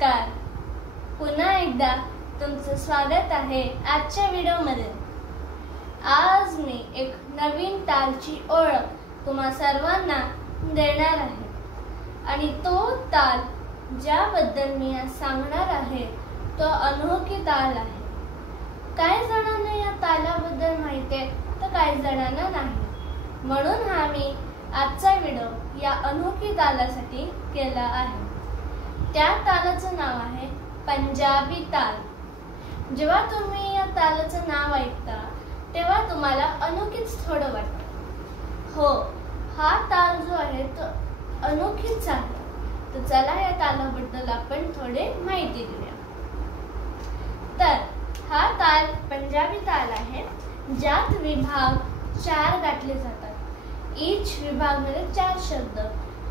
नमस्कार. पुन्हा एकदा तुमचं स्वागत आहे आजच्या व्हिडिओमध्ये. आज मी एक नवीन तालची ओळख तुम्हा सर्वांना देणार आहे आणि तो ताल ज्याबद्दल मी आज सांगणार आहे तो अनोखी ताल आहे. काही जणांना या तालाबद्दल माहिती आहे तर काही जणांना नाही, म्हणून हा मी आजचा व्हिडिओ या अनोखी तालासाठी केला आहे. त्या तालाचं नाव आहे पंजाबी ताल. जेव्हा तुम्ही या तालाचं नाव ऐकता तेव्हा तुम्हाला अनोखीच थोडं वाटतं. हो, हा ताल जो आहे तो अनोखीच आहे. तर चला या तालाबद्दल आपण थोडे माहिती देऊया. तर हा ताल पंजाबी ताल आहे, ज्यात विभाग 4 गाठले जातात. ईच विभागामध्ये 4 शब्द.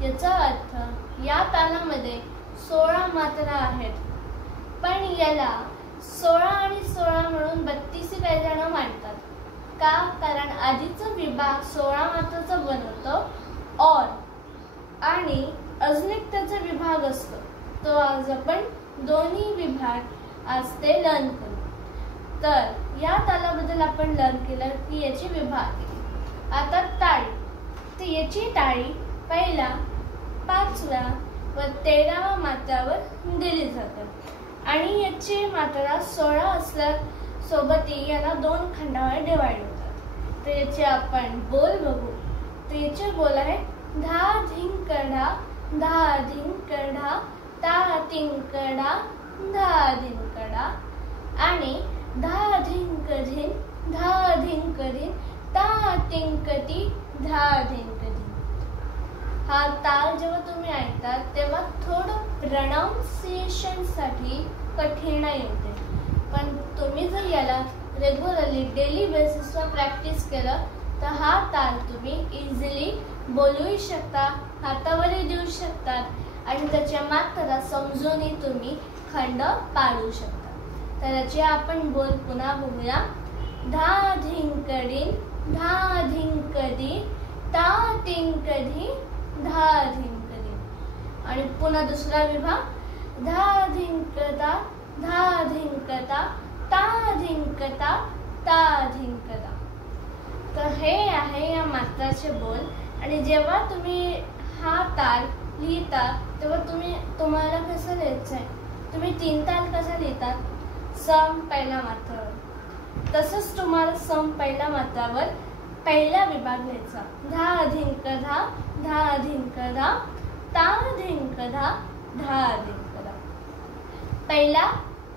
याचा अर्थ या तालामध्ये 16 मात्रा आहेत, पण याला 16 आणि 16 म्हणून 32 काही जण मांडतात. का? कारण आधीचा विभाग 16 मात्राचा बनवतो और आणि अजून एक त्याचा विभाग असतो. तो आज आपण दोन्ही विभाग आज ते लर्न करू. तर या तालाबद्दल आपण लर्न केलं की याची विभाग. आता टाळी. तर याची टाळी पहिला 5व्या व 13व्या मात्रावर दिली जाते आणि याची मात्रा 16 असल्यासोबत याला 2 खंडावर डिवाइड होतात. तर याचे आपण बोल बघू. तर याचे बोल आहे धा धिंकडा धा धिंकडा ता तिंकडा धा धिंकडा आणि धा धिंक धिन धा धिंक धिन ता तिंकती धा धिंक धिन. हा ताल जेव्हा तुम्ही ऐकतात तेव्हा थोडं प्रोनाउन्सिएशन साठी कठीण येते, पण तुम्ही जर याला रेग्युलरली डेली बेसिसवर प्रॅक्टिस केलं तर हा ताल तुम्ही इझिली बोलूही शकता, हातावरही देऊ शकतात आणि त्याच्या मात्रा समजूनही तुम्ही खंड पाडू शकता. तर याचे आपण बोल पुन्हा बघूया. धा धिंकडीन धा धिंकदी ता तिंकधी धा धिंकदी. आणि पुन्हा दुसरा विभाग धा धिंकता धा धिंकता ता धिंकता ता धिंकता. तर हे आहे या मात्राचे बोल. आणि जेव्हा तुम्ही हा ताल लिहिता तेव्हा तुम्हाला कसं लिहायचं आहे, तुम्ही 3 ताल कसा लिहितात? सम पहिल्या मात्रावर. तसंच तुम्हाला सम पहिल्या मात्रावर पहिला विभाग लिहायचा. धा धिंक धा धा धिंक धा ता धिंक धा धा धिंक धा. पहिला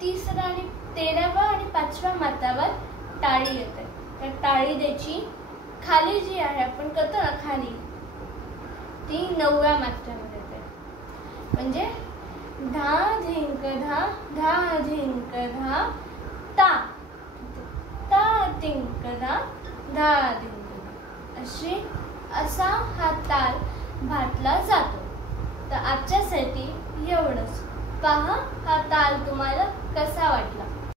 3रा आणि 13व्या आणि 5व्या मात्रावर टाळी येते. तर टाळी द्यायची खाली जी आहे आपण करतो ना खाली, ती 9व्या मात्रेमध्ये येते. म्हणजे धा धिंक धा धा धिंक धा ता ता तिंक धा धा धिंक धा. असा हा ताल भातला जातो. तर आजच्यासाठी एवढंच. पहा हा ताल तुम्हाला कसा वाटला.